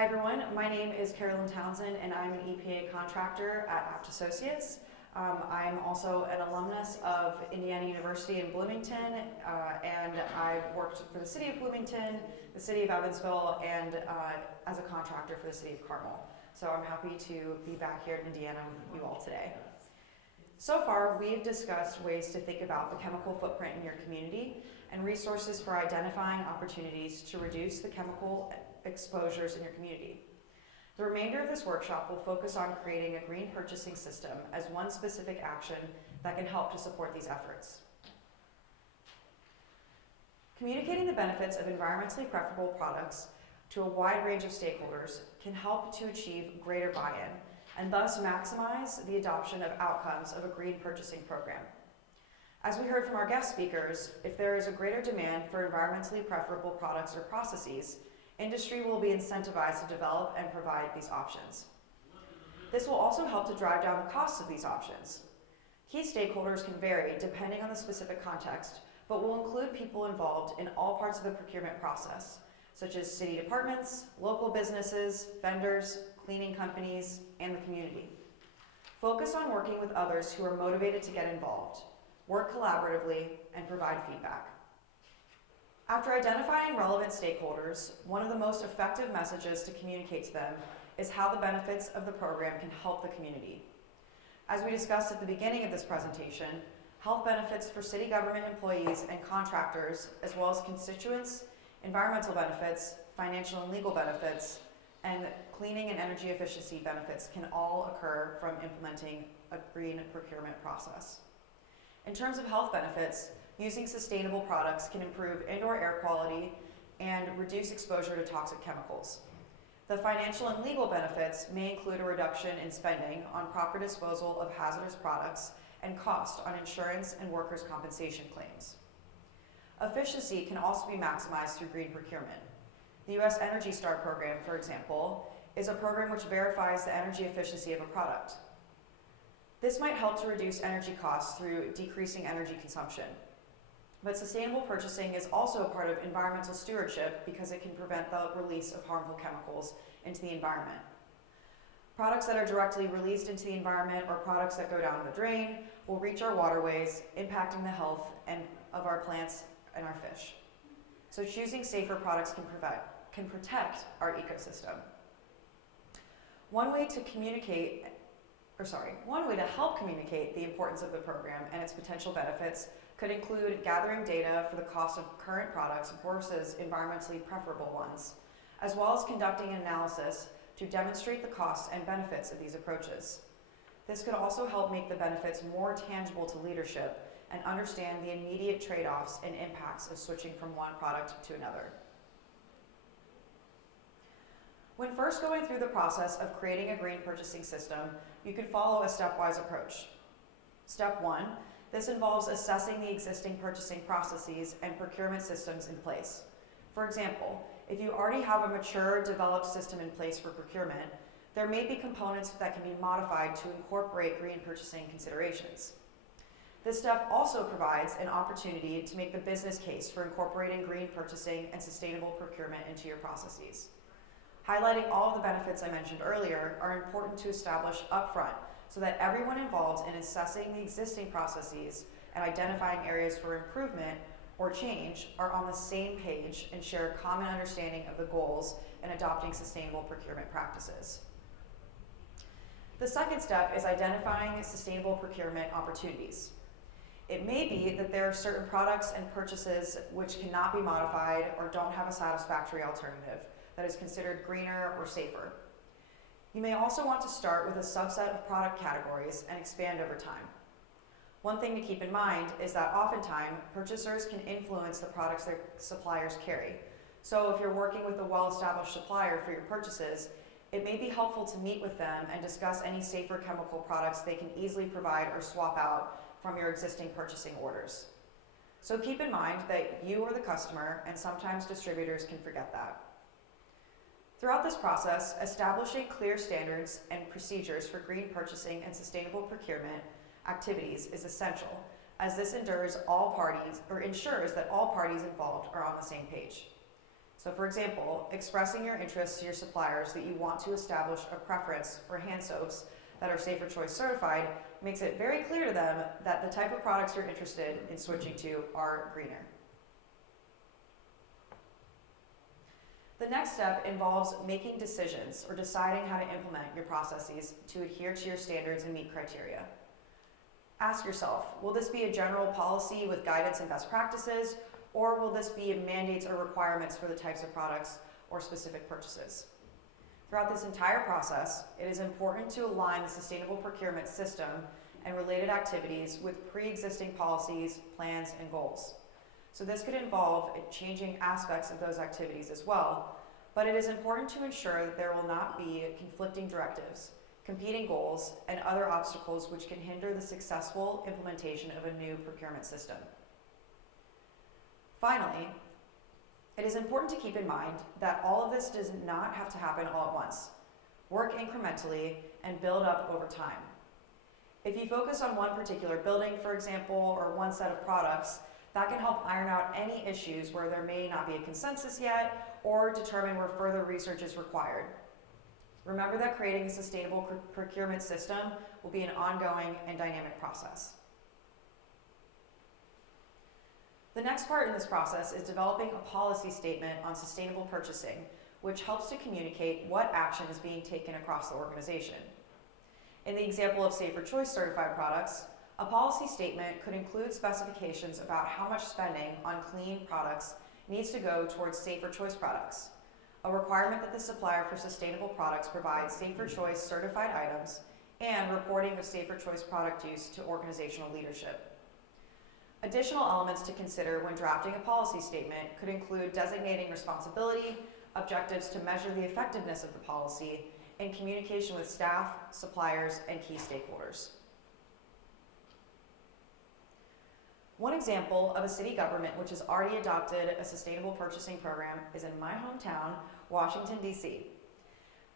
Hi everyone, my name is Carolyn Townsend and I'm an EPA contractor at Apt Associates. I'm also an alumnus of Indiana University in Bloomington, and I've worked for the city of Bloomington, the city of Evansville, and as a contractor for the city of Carmel. So I'm happy to be back here in Indiana with you all today. So far, we've discussed ways to think about the chemical footprint in your community and resources for identifying opportunities to reduce the chemical exposures in your community. The remainder of this workshop will focus on creating a green purchasing system as one specific action that can help to support these efforts. Communicating the benefits of environmentally preferable products to a wide range of stakeholders can help to achieve greater buy-in and thus maximize the adoption of outcomes of a green purchasing program. As we heard from our guest speakers, if there is a greater demand for environmentally preferable products or processes, industry will be incentivized to develop and provide these options. This will also help to drive down the costs of these options. Key stakeholders can vary depending on the specific context, but will include people involved in all parts of the procurement process, such as city departments, local businesses, vendors, cleaning companies, and the community. Focus on working with others who are motivated to get involved, work collaboratively, and provide feedback. After identifying relevant stakeholders, one of the most effective messages to communicate to them is how the benefits of the program can help the community. As we discussed at the beginning of this presentation, health benefits for city government employees and contractors, as well as constituents, environmental benefits, financial and legal benefits, and cleaning and energy efficiency benefits can all occur from implementing a green procurement process. In terms of health benefits, using sustainable products can improve indoor air quality and reduce exposure to toxic chemicals. The financial and legal benefits may include a reduction in spending on proper disposal of hazardous products and cost on insurance and workers' compensation claims. Efficiency can also be maximized through green procurement. The U.S. Energy Star program, for example, is a program which verifies the energy efficiency of a product. This might help to reduce energy costs through decreasing energy consumption. But sustainable purchasing is also a part of environmental stewardship because it can prevent the release of harmful chemicals into the environment. Products that are directly released into the environment or products that go down the drain will reach our waterways, impacting the health of our plants and our fish. So choosing safer products can protect our ecosystem. One way to help communicate the importance of the program and its potential benefits could include gathering data for the cost of current products versus environmentally preferable ones, as well as conducting an analysis to demonstrate the costs and benefits of these approaches. This could also help make the benefits more tangible to leadership and understand the immediate trade-offs and impacts of switching from one product to another. When first going through the process of creating a green purchasing system, you could follow a stepwise approach. Step 1, this involves assessing the existing purchasing processes and procurement systems in place. For example, if you already have a mature, developed system in place for procurement, there may be components that can be modified to incorporate green purchasing considerations. This step also provides an opportunity to make the business case for incorporating green purchasing and sustainable procurement into your processes. Highlighting all of the benefits I mentioned earlier are important to establish upfront so that everyone involved in assessing the existing processes and identifying areas for improvement or change are on the same page and share a common understanding of the goals in adopting sustainable procurement practices. The second step is identifying sustainable procurement opportunities. It may be that there are certain products and purchases which cannot be modified or don't have a satisfactory alternative that is considered greener or safer. You may also want to start with a subset of product categories and expand over time. One thing to keep in mind is that oftentimes purchasers can influence the products their suppliers carry. So if you're working with a well-established supplier for your purchases, it may be helpful to meet with them and discuss any safer chemical products they can easily provide or swap out from your existing purchasing orders. So keep in mind that you are the customer, and sometimes distributors can forget that. Throughout this process, establishing clear standards and procedures for green purchasing and sustainable procurement activities is essential, as this ensures that all parties involved are on the same page. So for example, expressing your interest to your suppliers that you want to establish a preference for hand soaps that are Safer Choice certified makes it very clear to them that the type of products you're interested in switching to are greener. The next step involves making decisions or deciding how to implement your processes to adhere to your standards and meet criteria. Ask yourself, will this be a general policy with guidance and best practices, or will this be mandates or requirements for the types of products or specific purchases? Throughout this entire process, it is important to align the sustainable procurement system and related activities with pre-existing policies, plans, and goals. So this could involve changing aspects of those activities as well, but it is important to ensure that there will not be conflicting directives, competing goals, and other obstacles which can hinder the successful implementation of a new procurement system. Finally, it is important to keep in mind that all of this does not have to happen all at once. Work incrementally and build up over time. If you focus on one particular building, for example, or one set of products, that can help iron out any issues where there may not be a consensus yet, or determine where further research is required. Remember that creating a sustainable procurement system will be an ongoing and dynamic process. The next part in this process is developing a policy statement on sustainable purchasing, which helps to communicate what action is being taken across the organization. In the example of Safer Choice certified products, a policy statement could include specifications about how much spending on clean products needs to go towards Safer Choice products, a requirement that the supplier for sustainable products provides Safer Choice certified items, and reporting of Safer Choice product use to organizational leadership. Additional elements to consider when drafting a policy statement could include designating responsibility, objectives to measure the effectiveness of the policy, and communication with staff, suppliers, and key stakeholders. One example of a city government which has already adopted a sustainable purchasing program is in my hometown, Washington, D.C.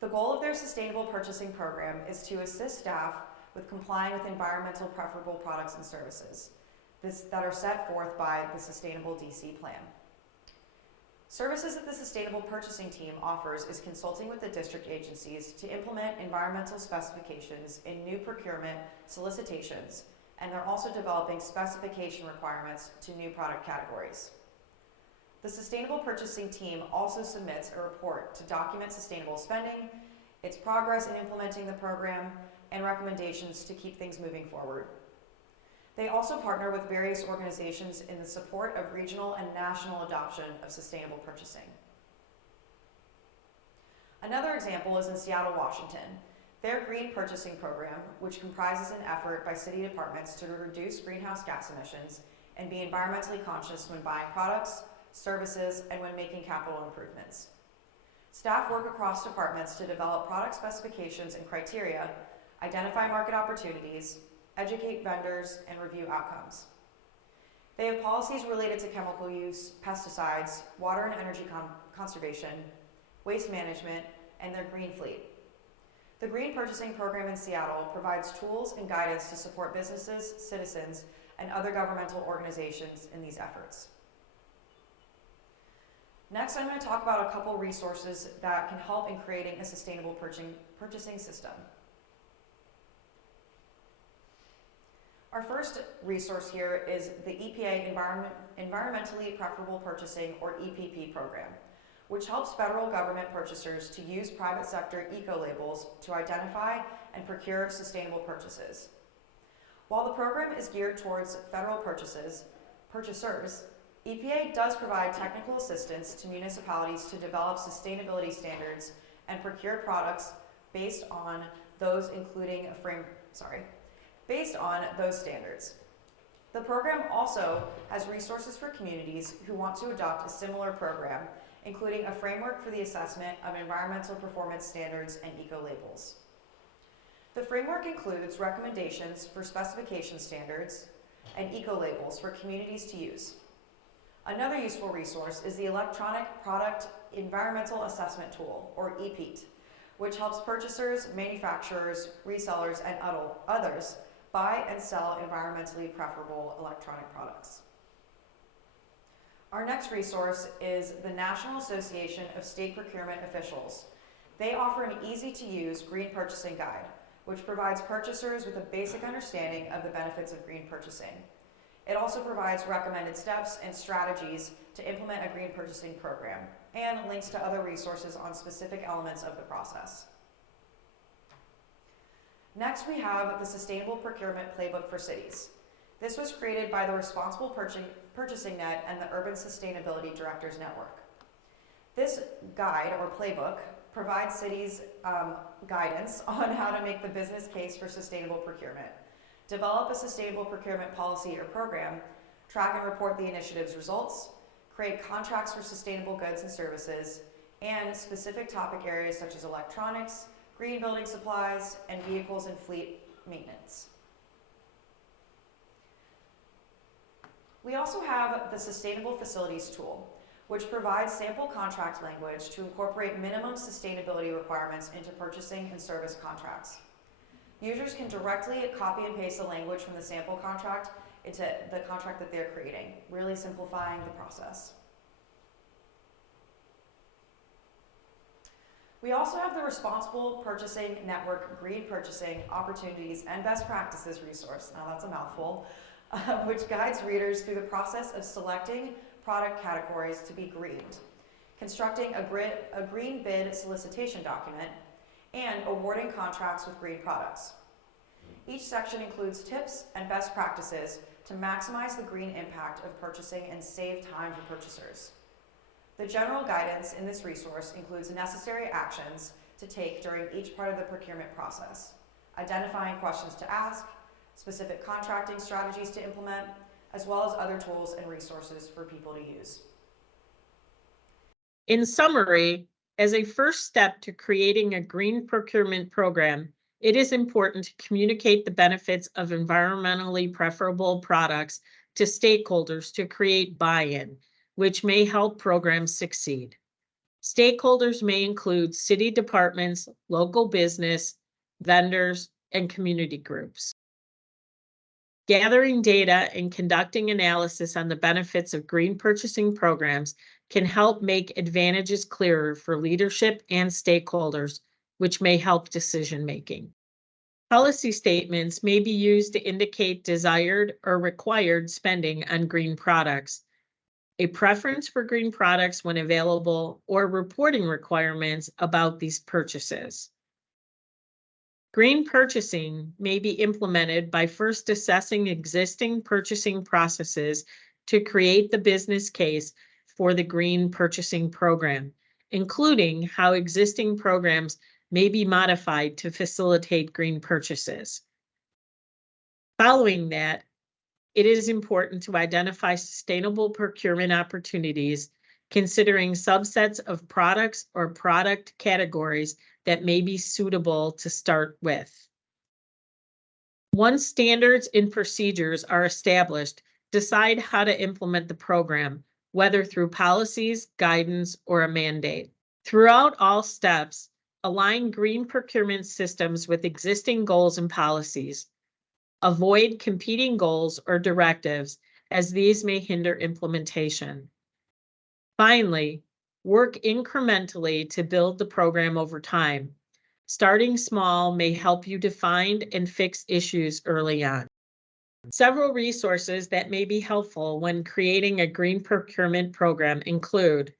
The goal of their sustainable purchasing program is to assist staff with complying with environmental preferable products and services that are set forth by the Sustainable DC Plan. Services that the Sustainable Purchasing Team offers is consulting with the district agencies to implement environmental specifications in new procurement solicitations, and they're also developing specification requirements to new product categories. The Sustainable Purchasing Team also submits a report to document sustainable spending, its progress in implementing the program, and recommendations to keep things moving forward. They also partner with various organizations in the support of regional and national adoption of sustainable purchasing. Another example is in Seattle, Washington. Their Green Purchasing Program, which comprises an effort by city departments to reduce greenhouse gas emissions and be environmentally conscious when buying products, services, and when making capital improvements. Staff work across departments to develop product specifications and criteria, identify market opportunities, educate vendors, and review outcomes. They have policies related to chemical use, pesticides, water and energy conservation, waste management, and their green fleet. The Green Purchasing Program in Seattle provides tools and guidance to support businesses, citizens, and other governmental organizations in these efforts. Next, I'm going to talk about a couple resources that can help in creating a sustainable purchasing system. Our first resource here is the EPA Environmentally Preferable Purchasing, or EPP program, which helps federal government purchasers to use private sector eco-labels to identify and procure sustainable purchases. While the program is geared towards federal purchasers, EPA does provide technical assistance to municipalities to develop sustainability standards and procure products based on those based on those standards. The program also has resources for communities who want to adopt a similar program, including a framework for the assessment of environmental performance standards and eco-labels. The framework includes recommendations for specification standards and eco-labels for communities to use. Another useful resource is the Electronic Product Environmental Assessment Tool, or EPEAT, which helps purchasers, manufacturers, resellers, and others buy and sell environmentally preferable electronic products. Our next resource is the National Association of State Procurement Officials. They offer an easy-to-use green purchasing guide, which provides purchasers with a basic understanding of the benefits of green purchasing. It also provides recommended steps and strategies to implement a green purchasing program, and links to other resources on specific elements of the process. Next, we have the Sustainable Procurement Playbook for Cities. This was created by the Responsible Purchasing Net and the Urban Sustainability Directors Network. This guide or playbook provides cities guidance on how to make the business case for sustainable procurement, develop a sustainable procurement policy or program, track and report the initiative's results, create contracts for sustainable goods and services, and specific topic areas such as electronics, green building supplies, and vehicles and fleet maintenance. We also have the Sustainable Facilities tool, which provides sample contract language to incorporate minimum sustainability requirements into purchasing and service contracts. Users can directly copy and paste the language from the sample contract into the contract that they're creating, really simplifying the process. We also have the Responsible Purchasing Network Green Purchasing Opportunities and Best Practices resource. Now that's a mouthful. Which guides readers through the process of selecting product categories to be greened, constructing a green bid solicitation document, and awarding contracts with green products. Each section includes tips and best practices to maximize the green impact of purchasing and save time for purchasers. The general guidance in this resource includes necessary actions to take during each part of the procurement process, identifying questions to ask, specific contracting strategies to implement, as well as other tools and resources for people to use. In summary, as a first step to creating a green procurement program, it is important to communicate the benefits of environmentally preferable products to stakeholders to create buy-in, which may help programs succeed. Stakeholders may include city departments, local business, vendors, and community groups. Gathering data and conducting analysis on the benefits of green purchasing programs can help make advantages clearer for leadership and stakeholders, which may help decision-making. Policy statements may be used to indicate desired or required spending on green products, a preference for green products when available, or reporting requirements about these purchases. Green purchasing may be implemented by first assessing existing purchasing processes to create the business case for the green purchasing program, including how existing programs may be modified to facilitate green purchases. Following that, it is important to identify sustainable procurement opportunities, considering subsets of products or product categories that may be suitable to start with. Once standards and procedures are established, decide how to implement the program, whether through policies, guidance, or a mandate. Throughout all steps, align green procurement systems with existing goals and policies. Avoid competing goals or directives, as these may hinder implementation. Finally, work incrementally to build the program over time. Starting small may help you define and fix issues early on. Several resources that may be helpful when creating a green procurement program include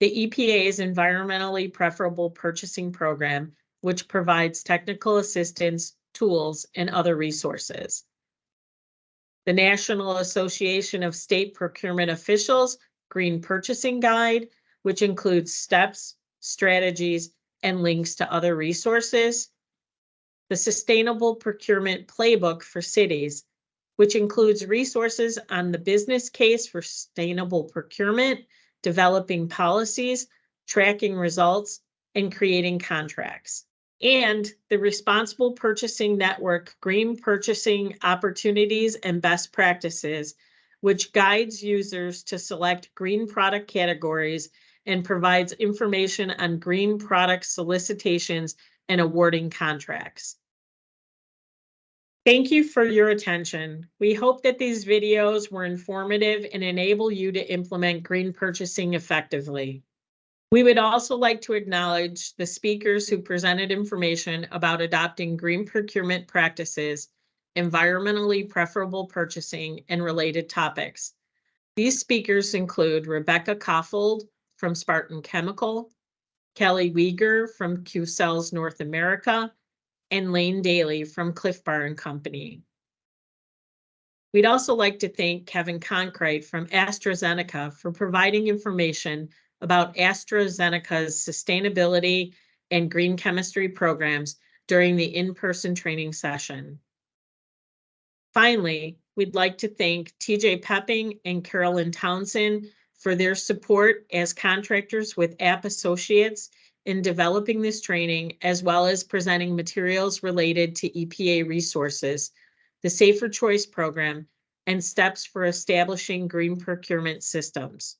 the EPA's Environmentally Preferable Purchasing Program, which provides technical assistance, tools, and other resources. The National Association of State Procurement Officials Green Purchasing Guide, which includes steps, strategies, and links to other resources. The Sustainable Procurement Playbook for Cities, which includes resources on the business case for sustainable procurement, developing policies, tracking results, and creating contracts. And the Responsible Purchasing Network Green Purchasing Opportunities and Best Practices, which guides users to select green product categories and provides information on green product solicitations and awarding contracts. Thank you for your attention. We hope that these videos were informative and enable you to implement green purchasing effectively. We would also like to acknowledge the speakers who presented information about adopting green procurement practices, environmentally preferable purchasing, and related topics. These speakers include Rebecca Koffold from Spartan Chemical, Kelly Weger from Q-Cells North America, and Lane Daly from Cliff Bar and Company. We'd also like to thank Kevin Concrete from AstraZeneca for providing information about AstraZeneca's sustainability and green chemistry programs during the in-person training session. Finally, we'd like to thank TJ Pepping and Carolyn Townsend for their support as contractors with App Associates in developing this training, as well as presenting materials related to EPA resources, the Safer Choice Program, and steps for establishing green procurement systems.